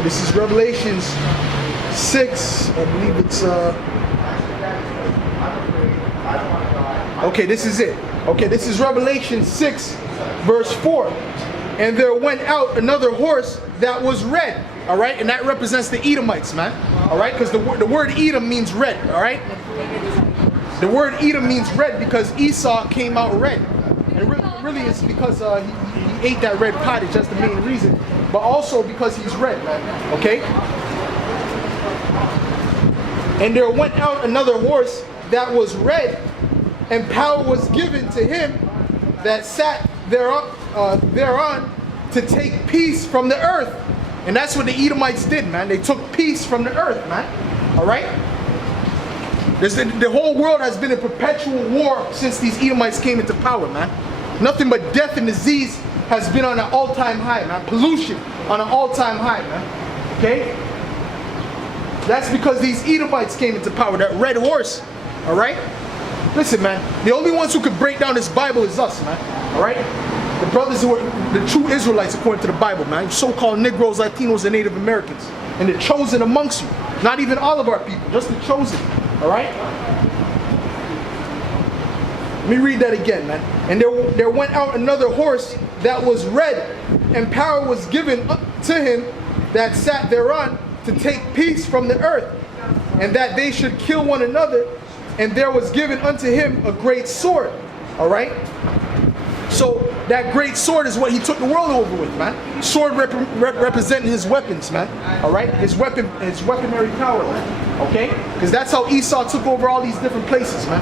Okay, this is Revelations 6. I believe it's okay, this is it. Okay, this is Revelation 6, verse 4. And there went out another horse that was red. All right, and that represents the Edomites, man. All right, because the word Edom means red. All right, the word Edom means red because Esau came out red, and really it's because he ate that red pottage. That's the main reason, but also because he's red, man. Okay. And there went out another horse that was red, and power was given to him that sat thereon to take peace from the earth. And that's what the Edomites did, man. They took peace from the earth, man. All right? The whole world has been in perpetual war since these Edomites came into power, man. Nothing but death and disease has been on an all-time high, man. Pollution on an all-time high, man. Okay? That's because these Edomites came into power, that red horse. All right? Listen, man. The only ones who could break down this Bible is us, man. All right? The brothers who are the true Israelites according to the Bible, man. So-called Negroes, Latinos, and Native Americans. And the chosen amongst you. Not even all of our people, just the chosen. All right? Let me read that again, man. And there went out another horse that was red, and power was given to him that sat thereon to take peace from the earth, and that they should kill one another. And there was given unto him a great sword. All right? So that great sword is what he took the world over with, man. Sword representing his weapons, man. All right, his weaponry power, man. Okay, because that's how Esau took over all these different places, man.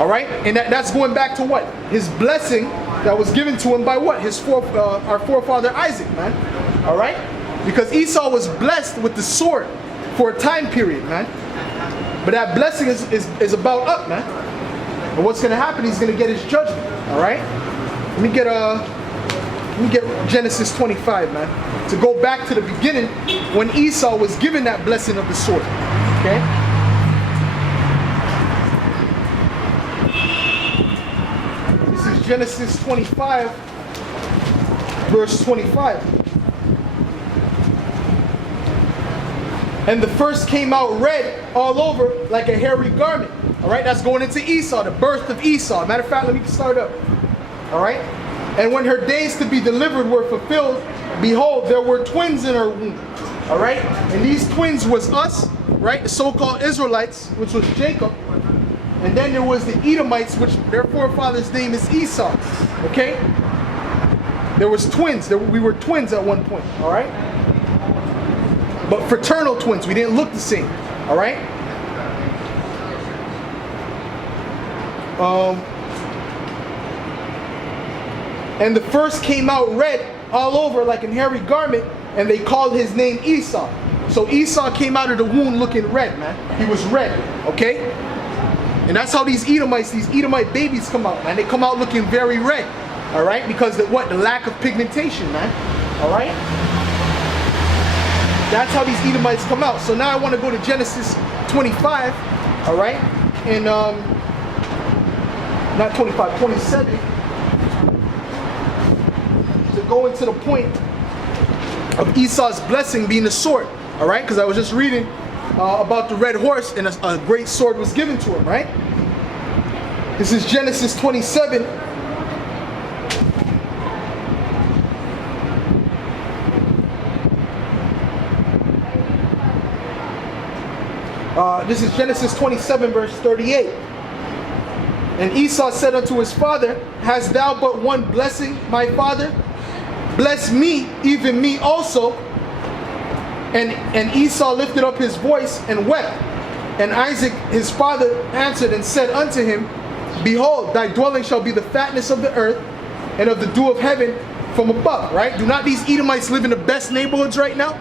All right, and that's going back to what? His blessing that was given to him by what? Our forefather Isaac, man. All right, because Esau was blessed with the sword for a time period, man. But that blessing is about up, man. And what's going to happen? He's going to get his judgment. All right. Let me get Genesis 25, man. To go back to the beginning when Esau was given that blessing of the sword. Okay. This is Genesis 25, verse 25. And the first came out red all over like a hairy garment. All right, that's going into Esau, the birth of Esau. Matter of fact, let me start up. All right. And when her days to be delivered were fulfilled, behold, there were twins in her womb. All right. And these twins was us, right? The so-called Israelites, which was Jacob. And then there was the Edomites, which their forefather's name is Esau. Okay. There was twins. We were twins at one point. All right. But fraternal twins. We didn't look the same. All right. And the first came out red all over like a hairy garment, and they called his name Esau. So Esau came out of the womb looking red, man. He was red, okay? And that's how these Edomite babies come out, man. They come out looking very red, all right? Because the lack of pigmentation, man, all right? That's how these Edomites come out. So now I want to go to Genesis 25, all right? And not 25, 27, to go into the point of Esau's blessing being the sword, all right? Because I was just reading about the red horse, and a great sword was given to him, right? This is Genesis 27. This is Genesis 27, verse 38. And Esau said unto his father, hast thou but one blessing, my father? Bless me, even me also. And Esau lifted up his voice and wept. And Isaac his father answered and said unto him, behold, thy dwelling shall be the fatness of the earth and of the dew of heaven from above. Right? Do not these Edomites live in the best neighborhoods right now?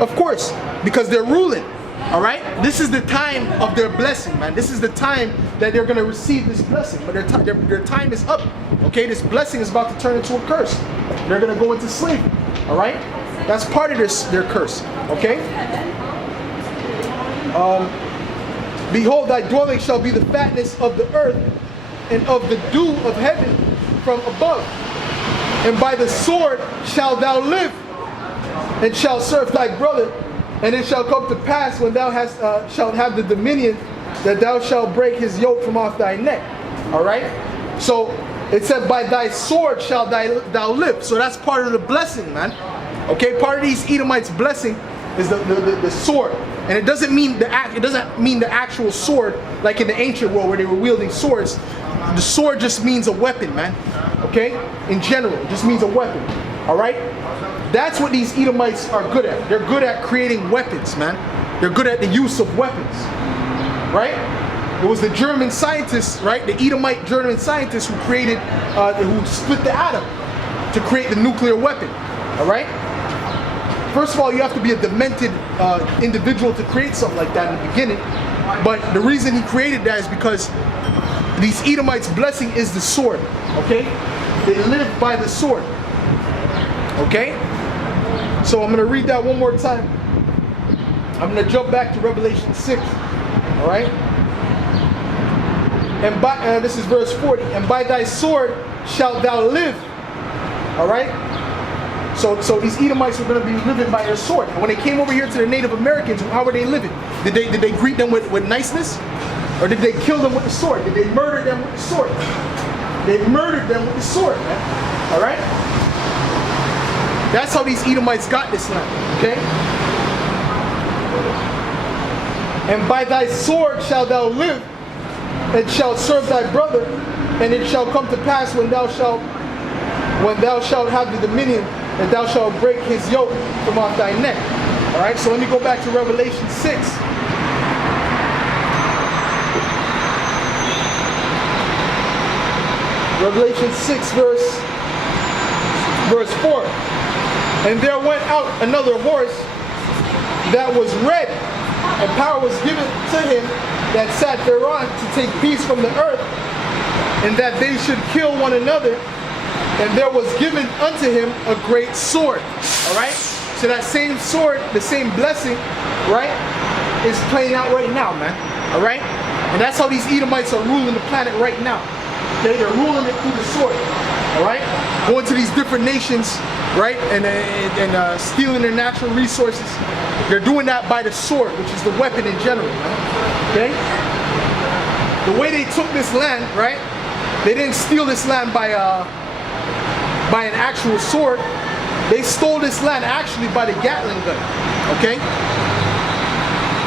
Of course, because they're ruling. All right, this is the time of their blessing, man. This is the time that they're going to receive this blessing. But their time is up. Okay, this blessing is about to turn into a curse. They're going to go into slavery. All right, that's part of their curse. Okay. Behold, thy dwelling shall be the fatness of the earth and of the dew of heaven from above. And by the sword shalt thou live. and shall serve thy brother. And it shall come to pass when thou shalt have the dominion, that thou shalt break his yoke from off thy neck. All right? So it said, by thy sword shalt thou live. So that's part of the blessing, man. Okay, part of these Edomites' blessing is the sword. And it doesn't mean the actual sword like in the ancient world where they were wielding swords. The sword just means a weapon, man. Okay? In general, it just means a weapon. All right? That's what these Edomites are good at. They're good at creating weapons, man. They're good at the use of weapons. Right? It was the German scientists, right? The Edomite German scientists who created, who split the atom to create the nuclear weapon. All right? First of all, you have to be a demented individual to create something like that in the beginning. But the reason he created that is because these Edomites' blessing is the sword. Okay? They live by the sword. Okay? So I'm going to read that one more time. I'm going to jump back to Revelation 6. All right? And this is verse 40. And by thy sword shalt thou live. All right? So these Edomites were going to be living by their sword. And when they came over here to the Native Americans, how were they living? Did they greet them with niceness? Or did they kill them with the sword? Did they murder them with the sword? They murdered them with the sword, man. All right? That's how these Edomites got this land, okay? And by thy sword shalt thou live, and shalt serve thy brother, and it shall come to pass when thou shalt have the dominion, that thou shalt break his yoke from off thy neck. All right, so let me go back to Revelation 6. Revelation 6 verse 4. And there went out another horse that was red, and power was given to him that sat thereon to take peace from the earth, and that they should kill one another. And there was given unto him a great sword. Alright? So that same sword, the same blessing, right, is playing out right now, man. Alright? And that's how these Edomites are ruling the planet right now. Okay? They're ruling it through the sword. Alright? Going to these different nations, right? And stealing their natural resources. They're doing that by the sword, which is the weapon in general. Okay? The way they took this land, right? They didn't steal this land by an actual sword. They stole this land actually by the Gatling gun. Okay?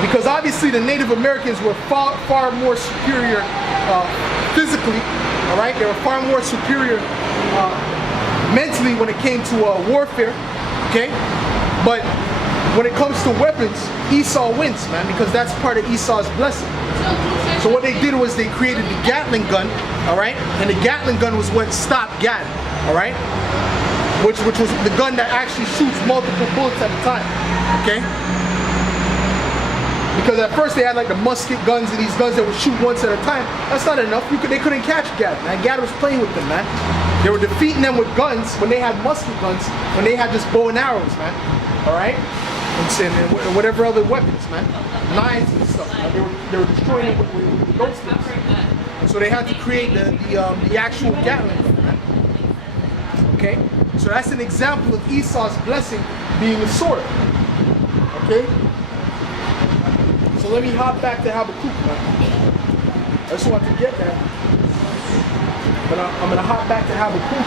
Because obviously the Native Americans were far more superior physically. Alright? They were far more superior mentally when it came to warfare. Okay? But when it comes to weapons, Esau wins, man, because that's part of Esau's blessing. So what they did was they created the Gatling gun, all right? And the Gatling gun was what stopped Gad, all right? Which was the gun that actually shoots multiple bullets at a time, okay? Because at first they had like the musket guns and these guns that would shoot once at a time. That's not enough. They couldn't catch Gad, man. Gad was playing with them, man. They were defeating them with guns when they had musket guns, when they had just bow and arrows, man. All right? And whatever other weapons, man. Knives and stuff, man. They were destroying it with those things. So they had to create the actual Gatling, man. Okay? So that's an example of Esau's blessing being a sword. Okay? So let me hop back to Habakkuk, man. I just want to get that. But I'm going to hop back to Habakkuk.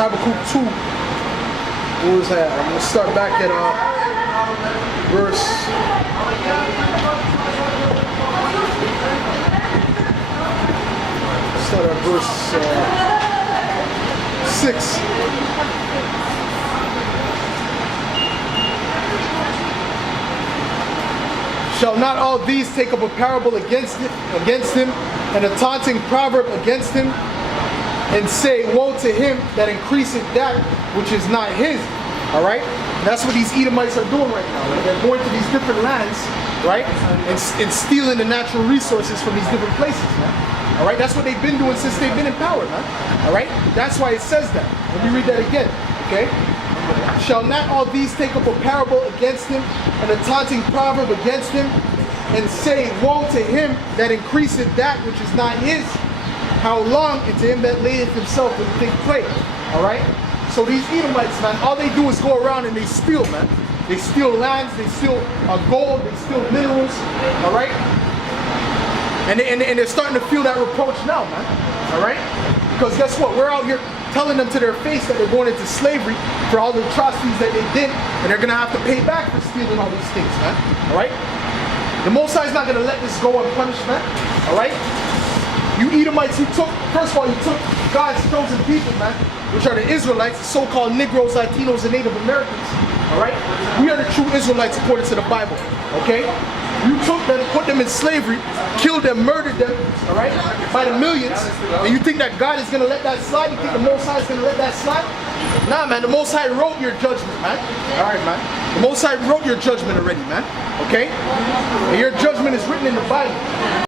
Habakkuk 2. What was that? I'm going to start back at verse. Start at verse 6. Shall not all these take up a parable against him, and a taunting proverb against him, and say, woe to him that increaseth that which is not his? All right? That's what these Edomites are doing right now. Right? They're going to these different lands, right? And stealing the natural resources from these different places, man. All right? That's what they've been doing since they've been in power, man. All right? That's why it says that. Let me read that again, okay? Shall not all these take up a parable against him, and a taunting proverb against him, and say, woe to him that increaseth that which is not his? How long? And to him that layeth himself with thick clay. All right? So these Edomites, man, all they do is go around and they steal, man. They steal lands, they steal gold, they steal minerals, all right? And they're starting to feel that reproach now, man, all right? Because guess what? We're out here telling them to their face that they're going into slavery for all the atrocities that they did, and they're going to have to pay back for stealing all these things, man, all right? The Most High is not going to let this go unpunished, man, all right? You Edomites, first of all, you took God's chosen people, man, which are the Israelites, the so-called Negroes, Latinos, and Native Americans, all right? We are the true Israelites according to the Bible, okay? You took them, put them in slavery, killed them, murdered them, all right, by the millions, and you think that God is going to let that slide? You think the Most High is going to let that slide? Nah, man, the Most High wrote your judgment, man. All right, man. The Most High wrote your judgment already, man, okay? And your judgment is written in the Bible.